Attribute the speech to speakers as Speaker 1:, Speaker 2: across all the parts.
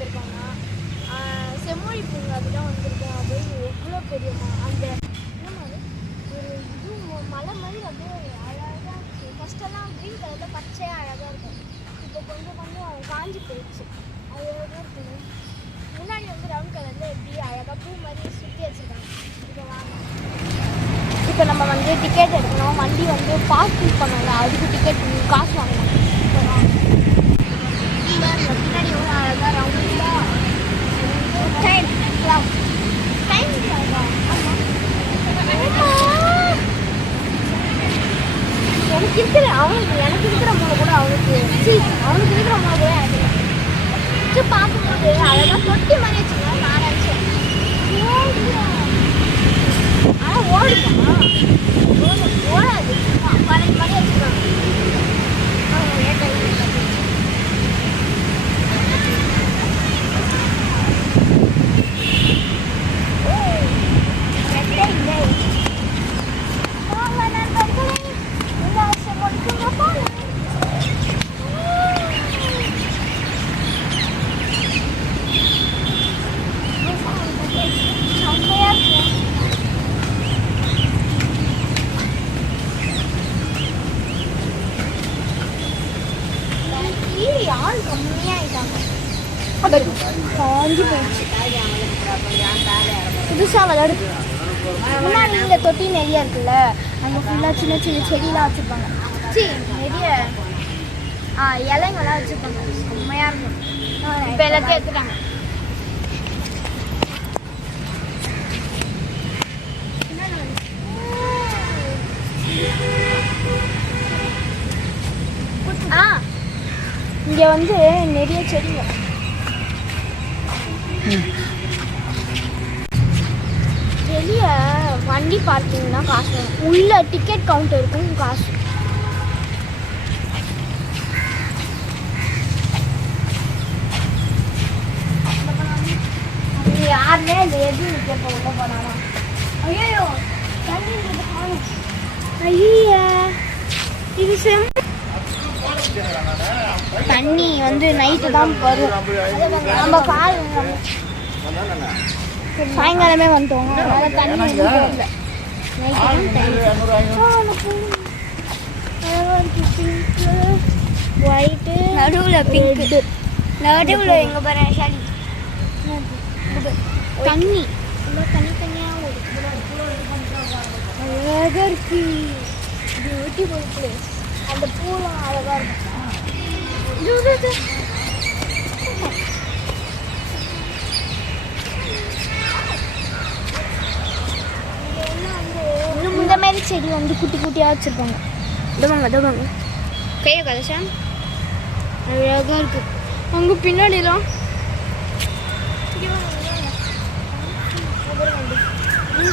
Speaker 1: வந்திருக்கோம்னா செம்மொழி பூங்காவுக்கு தான் அப்படின்னு எவ்வளோ பெரிய அந்த ஒரு இது மலை மாதிரி அப்படியே அழகாக இருக்குது ஃபஸ்ட்டெல்லாம் க்ரீன் கலரில் பச்சையாக அழகாக இருக்கும். இப்போ கொஞ்சம் கொஞ்சம் காஞ்சி போயிடுச்சு. அது எவ்வளோ இருக்குது முன்னாடி வந்து ரவுண்ட் கலரில் எப்படி அழகாக பூ மாதிரி சுற்றி வச்சுருக்காங்க. இப்போ வாங்க இப்போ நம்ம வந்து டிக்கெட் எடுக்கணும். வண்டி வந்து பார்க் பண்ணணும். அதுக்கு டிக்கெட் காசு வாங்கணும் இப்போ வாங்க. பாருங்க, பின்னாடி எவ்வளோ அழகாக ரவுண்டாக டைம் டைம் எனக்கு இருக்கிற அவனுக்கு எனக்கு இருக்கிற மூளை கூட அவனுக்கு சீ, அவனுக்கு இருக்கிற மூளை கூட எனக்கு இல்லை. வச்சு பார்க்கும்போது அழகாக தொட்டி மாதிரி வச்சுக்கலாம் நான் நினச்சேன் ஆனால் ஓடுமா ஓடு- ஓடாது பழைய மாதிரி வச்சுக்கலாம் ஆள் கம்மியாயிட்டாங்க காஞ்சி போயிடுச்சு புதுசாக விளையாடு முன்னாடி இந்த தொட்டி நிறைய இருக்குல்ல அங்கே ஃபுல்லாக சின்ன சின்ன செடிலாம் வச்சுருப்பாங்க. சி நிறைய ஆ இலைங்கெல்லாம் வச்சுருப்பாங்க. செம்மையாக இருக்கும். இப்போ எல்லாத்தையும் எடுத்துட்டாங்க. ஆ இங்கே வந்து நிறைய செடிங்க. வெளியே வண்டி பார்க்கிங்னா காசு உள்ள டிக்கெட் கவுண்டர் இருக்கும் காசு. யாருமே அந்த எது கேட்க உள்ள போனாலும். ஐயோ தண்ணி ஐயா இது செம் தண்ணி வந்து நைட்டு தான் வரும். நம்ம கால் நம்ம சாயங்காலமே வந்துட்டோம். அதனால தண்ணி ஒயிட்டு
Speaker 2: நடுவுல pink. நடுவில் எங்கே பாரு ஷாலி.
Speaker 1: தண்ணி. ரொம்ப தனி தனியாக அழகாக இருக்கு. பியூட்டிஃபுல் பிளேஸ் அந்த பூலாம் அழகாக இருக்கும் இது, இது, இது. இங்க என்ன வந்து இன்னும் இந்த மாதிரி செடி வந்து குட்டி குட்டியாக வச்சுருப்பாங்க. இதவாங்க இதவாங்க கையை கலசா? அழகாக இருக்கு. அங்கே பின்னாடிலாம்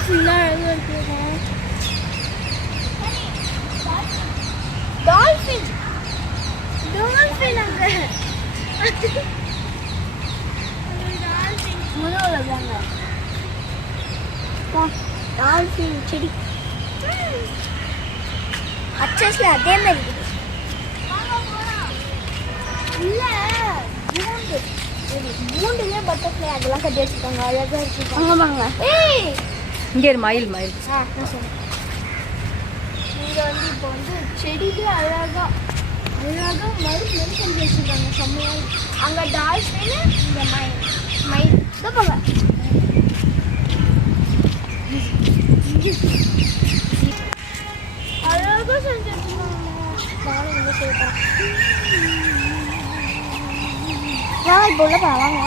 Speaker 1: ஃபுல்லாக அழகாக இருக்குங்க டால்ஃபின் டால்ஃபின் அங்கே. முதல்ல தாங்க டால்ஃபின் செடி.
Speaker 2: அச்சஸில் அதே மாதிரி இருக்குது
Speaker 1: மூண்டுலயே பட்டர்ஃப்ளை அதெல்லாம் கட்டி வச்சிருக்காங்க. அழகா இருக்கு.
Speaker 2: அங்கே வாங்க
Speaker 1: ஏய்!
Speaker 3: இங்கே மயில் மயில்.
Speaker 1: ஆ சொன்னேன் இங்க வந்து இப்போ வந்து செடியிலே அழகா அழகா மறு மறு கட்டி வச்சிருக்காங்க. செம்மையா இருக்கு. அங்க டால்ஃபின் இந்த மயில். மயில். போங்க அழகா செஞ்சு இப்போ வாங்க.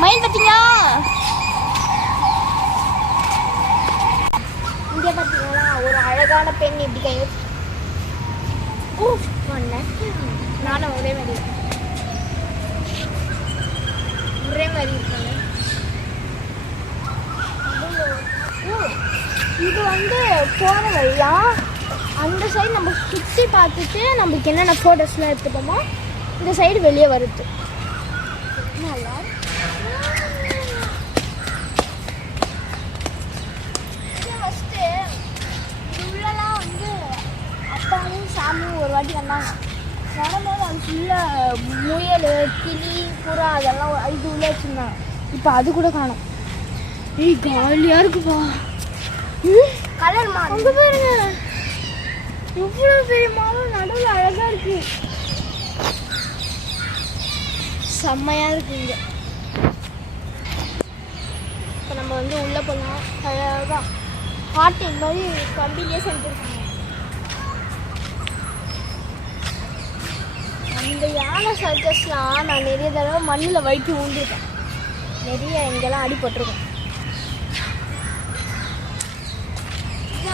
Speaker 1: மயில் பார்த்தீங்களா இங்கே பார்த்தீங்களா ஒரு அழகான பெண் இப்படி கை வச்சு ஓ சொன்னேன் நானும் ஒரே மாதிரி இருக்கேன். ஒரே மாதிரி இருக்காங்க ஓ, இது வந்து போன வழியா அந்த சைடு நம்ம சுற்றி பார்த்துட்டு நம்மளுக்கு என்னென்ன ஃபோட்டோஸ்லாம் எடுத்துப்போமோ இந்த சைடு வெளியே வருது. உள்ளலாம் வந்து அப்பாவும் சாமியும் ஒரு வாட்டி வந்தாங்க. வரும்போது அது ஃபுல்லாக முயல் கிளி புறா அதெல்லாம் இது உள்ள வச்சுருந்தாங்க. இப்போ அது கூட காணும். ஏய் காலியாக இருக்குப்பா. கலர் அங்கே பாருங்க. இவ்வளோ பெரிய மாவும் நடுவில் அழகாக இருக்கு. செம்மையாக இருக்கு இங்கே. இப்போ நம்ம வந்து உள்ளே போகலாம் அழகாக ஹாட்டின் மாதிரி கம்பிலே செஞ்சுருக்காங்க. அந்த யானை சர்க்கஸ்லாம் நான் நிறைய தடவை மண்ணில் வைத்து ஊண்டிருக்கேன் நிறைய இங்கெல்லாம் அடிபட்டிருக்கேன்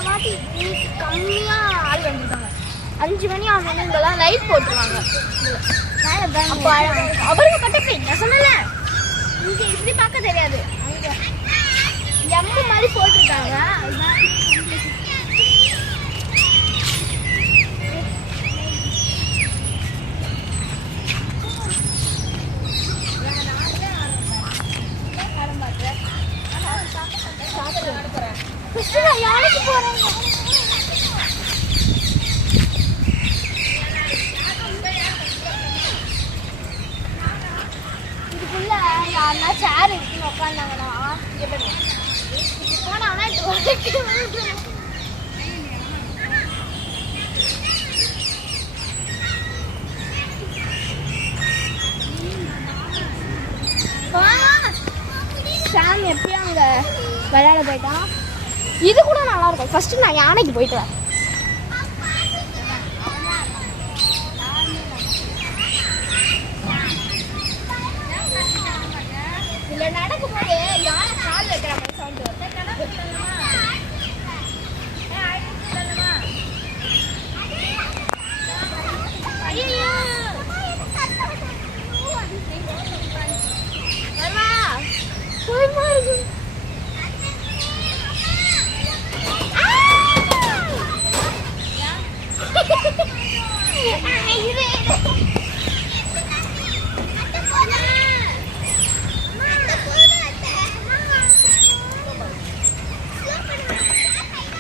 Speaker 1: வாட்டி கம்மியாக ஆள் வந்திருக்காங்க. அஞ்சு மணி ஆகணும் இங்கெல்லாம் லைட் போட்டுருவாங்க. அவருக்கு கட்டப்பை நான் சொன்னல இங்கே இப்படி பார்க்க தெரியாது. எம்பு மாதிரி போட்டிருக்காங்க. அதுதான் கிறிஸ்டினா யாருக்கு போறாங்க இதுக்குள்ள யாருன்னா சேர் இருக்குன்னு உட்காந்தாங்கன்னா இங்க பாருங்க. இப்படி போனாங்கன்னா இது வரைக்கும் சாம் எப்பயும் அங்கே விளையாட போயிட்டான் இது கூட நல்லா இருக்கும் ஃபர்ஸ்ட் நான் யானைக்கு போயிட்டு வரேன் இதுல நடக்கும்போது யானை கால் வைக்கிற மாதிரி சவுண்ட் வரும் ஐயையோ. வருமா? பயமா இருக்கு.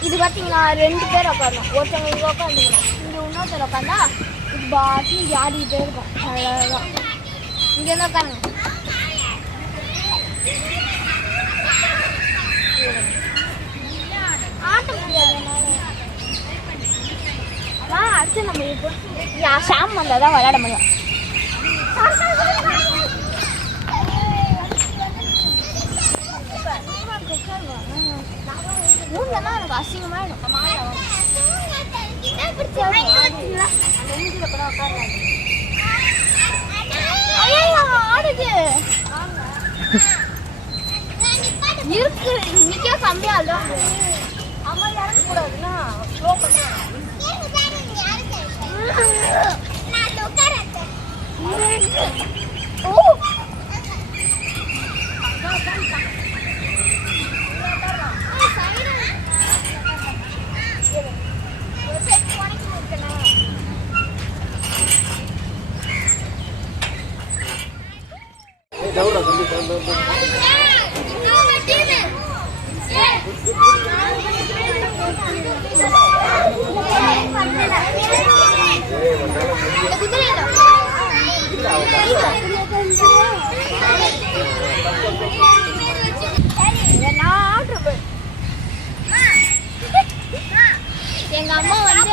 Speaker 1: இது பார்த்தீங்கன்னா ரெண்டு பேர் உட்காரணும் ஒருத்தவங்க இங்கே உட்காந்துக்கணும் இங்கே இன்னொருத்தர் உட்காந்தா இது பாட்டு இங்கே ஆடிக்கிட்டே இருக்கும் அழகாக இங்கே தான் உட்காருங்க ஆட்ட முடியாது. வா அடுத்து நம்ம இப்போ சாம் வந்தால் தான் விளையாட முடியும். ஊர்லலாம் எனக்கு அசிங்கமாக இருக்கும் ஆடுது இருக்கு இன்னைக்கே கம்மியாக தான் அம்மா இறங்கக்கூடாதுன்னா ஸ்லோ பண்ண ஓ எங்க அம்மா வந்து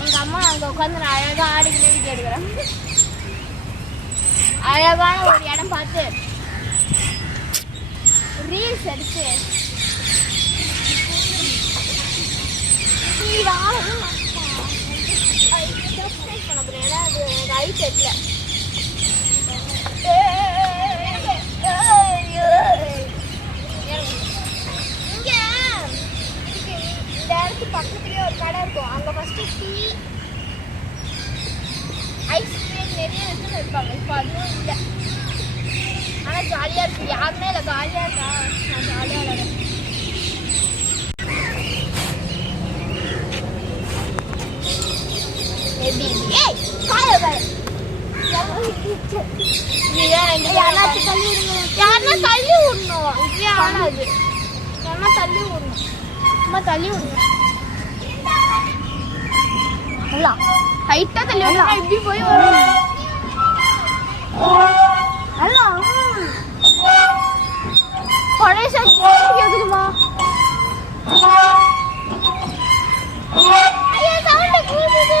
Speaker 1: எங்க அம்மா அங்க உட்காந்து அழகா ஆடிக்கிட்டே வீடியோ எடுக்கிறேன் அழகான ஒரு இடம் பார்த்து ரீல்ஸ் எடுத்து இது ஆளவே மாட்டான். ஐ, subscribe பண்ண போறேன். ஏன்னா அது எனக்கு ஐ இந்த இடத்து பக்கத்துலயே ஒரு கடை இருக்கும். அங்கே ஃபர்ஸ்ட் டீ ஐஸ்கிரீம் நிறைய விஷயம் இருப்பாங்க. இப்போ அதுவும் இல்லை. ஆனால் ஜாலியாக இருக்கு. யாருமே இல்லை. ஜாலியாக இருக்கா? நான் ஜாலியா விளையாடுறேன் எப்படி ஏய்! யாருன்னா தள்ளி விடணும் யாருன்னா தள்ளி விடணும் இப்படியே ஆனாது யாருன்னா தள்ளி விடணும் அம்மா தள்ளி விடணும் ஹைட்டா தள்ளி விட்டா இப்படி போய் வரும் நல்லா பழைய சக்தி கேக்குதுமா ஐயா சவுண்ட் கேக்குது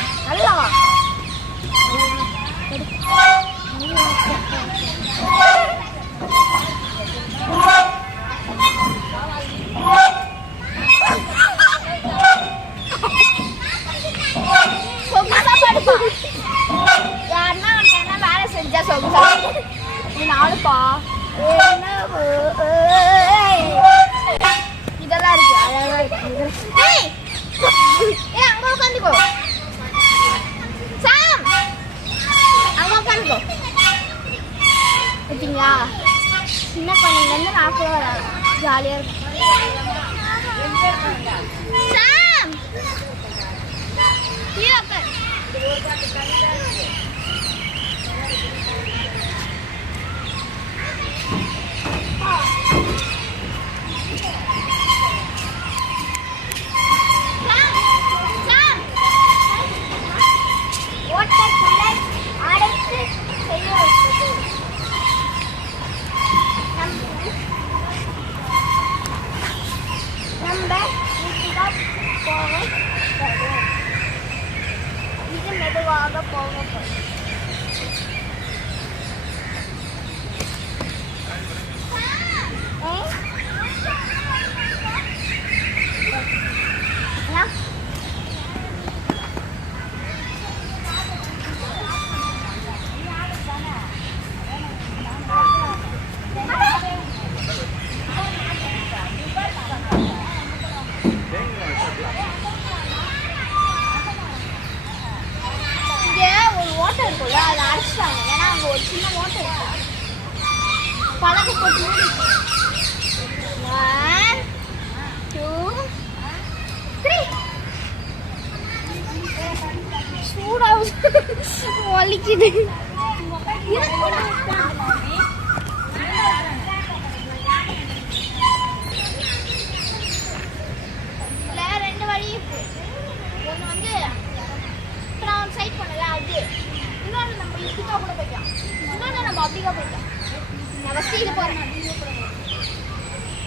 Speaker 1: Đi nói nó bò. Nó bự. Ừ.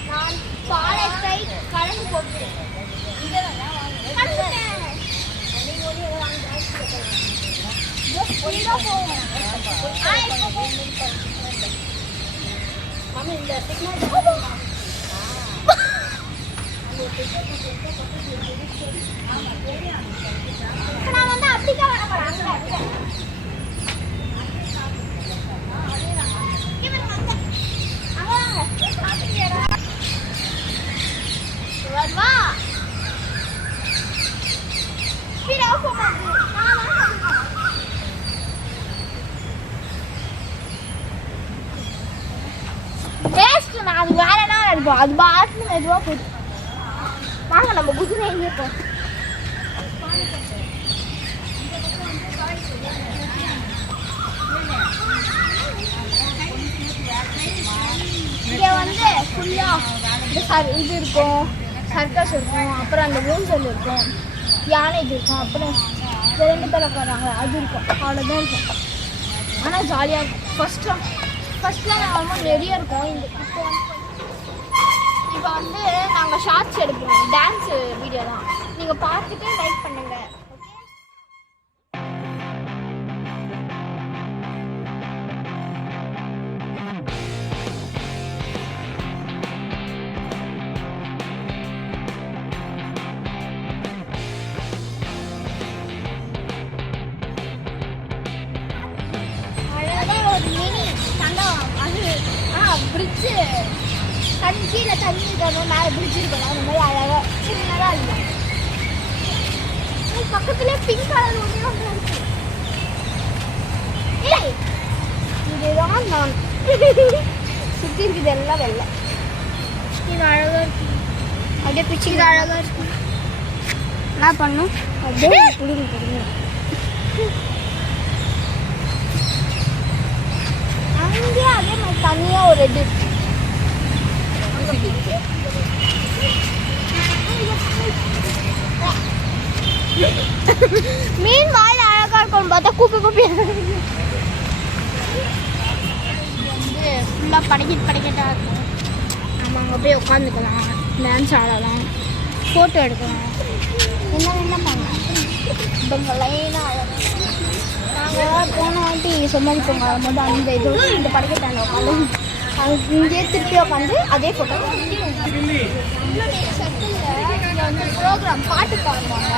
Speaker 1: நான் பாலத்தை கலந்து போட்டு கலந்துட்டேன். இதோ போவோம். ஆ, இப்போ போவோம். இப்ப நான் வந்து அப்படிக்கா வர போறேன் அங்க அங்க. இங்க பாருங்க, அங்க. அங்க வாங்க. சாப்பிட்டியாடா? வா, வா. ஸ்பீட் ஆஃப் பண்ணாது. நான் தான் பண்ணணும். வேஸ்ட் நான் அது வேற என்ன இருக்கும் அது பாட்டு மெதுவாக போயிடும் வாங்க நம்ம குதிரை எங்கே இருக்கோம் இங்கே வந்து ஃபுல்லாக சர் இது இருக்கும் சர்க்கஸ் இருக்கும் அப்புறம் அந்த ஊஞ்சல் இருக்கும் யானை இது இருக்கும் அப்புறம் இந்த ரெண்டு பேர் உட்காராங்க அது இருக்கும் அவ்வளோதான் இருக்கும் ஆனால் ஜாலியாக இருக்கும் ஃபஸ்ட்டு ஃபஸ்ட்டில் நாங்கள் நிறைய இருக்கும் இந்த இப்போ வந்து இப்போ வந்து நாங்கள் ஷார்ட்ஸ் எடுப்போம் டான்ஸு வீடியோ தான். நீங்கள் பார்த்துட்டு லைக் பண்ணுங்கள் சுற்றி இருக்குது எல்லாம் வெள்ளை இது அழகா இருக்கு. அப்படியே பிச்சு இது அழகா இருக்கு.
Speaker 2: என்ன பண்ணும்?
Speaker 1: அப்படியே புடுங்க புடுங்க. அங்கேயே அதே மாதிரி தனியாக ஒரு இது. மீன் வாயில் அழகா இருக்கும் பார்த்தா கூப்பி கூப்பி வந்து ஃபுல்லாக படிக்கட்டு படிக்கட்டாக இருக்கும். நம்ம அங்கே போய் உட்காந்துக்கலாம் டான்ஸ் ஆடலாம். ஃபோட்டோ எடுக்கலாம். என்ன என்ன பண்ணலாம்? இப்போ லைனாக ஆடலாம் நாங்கள் போன வாட்டி சொன்னாடி போங்க. வரும்போது அந்த இது இந்த படக்கட்டாங்க உட்காந்து அது இங்கேயே திருப்பி உட்காந்து அதே ஃபோட்டோ வந்து ப்ரோக்ராம் பாட்டு பாடுவாங்க.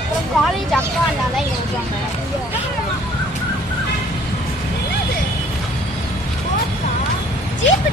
Speaker 1: அப்புறம் காலேஜ் அக்கா அண்ணாலாம் எழுதுவாங்க.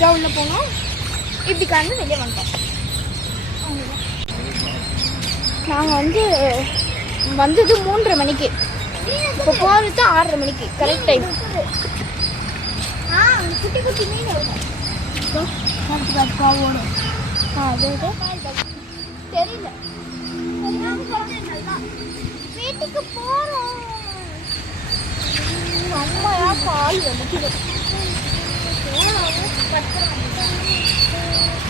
Speaker 1: அப்படிதான் உள்ள போனோம். இப்படி கலந்து வெளியே வந்துட்டோம். நாங்கள் வந்து வந்தது மூன்றரை மணிக்கு. இப்போ போகிறது ஆறரை மணிக்கு. கரெக்ட் டைம் குட்டி குட்டி மீன். தெரியல. வீட்டுக்கு போகிறோம் அம்மாயா பால் வலிக்குது. 本当に。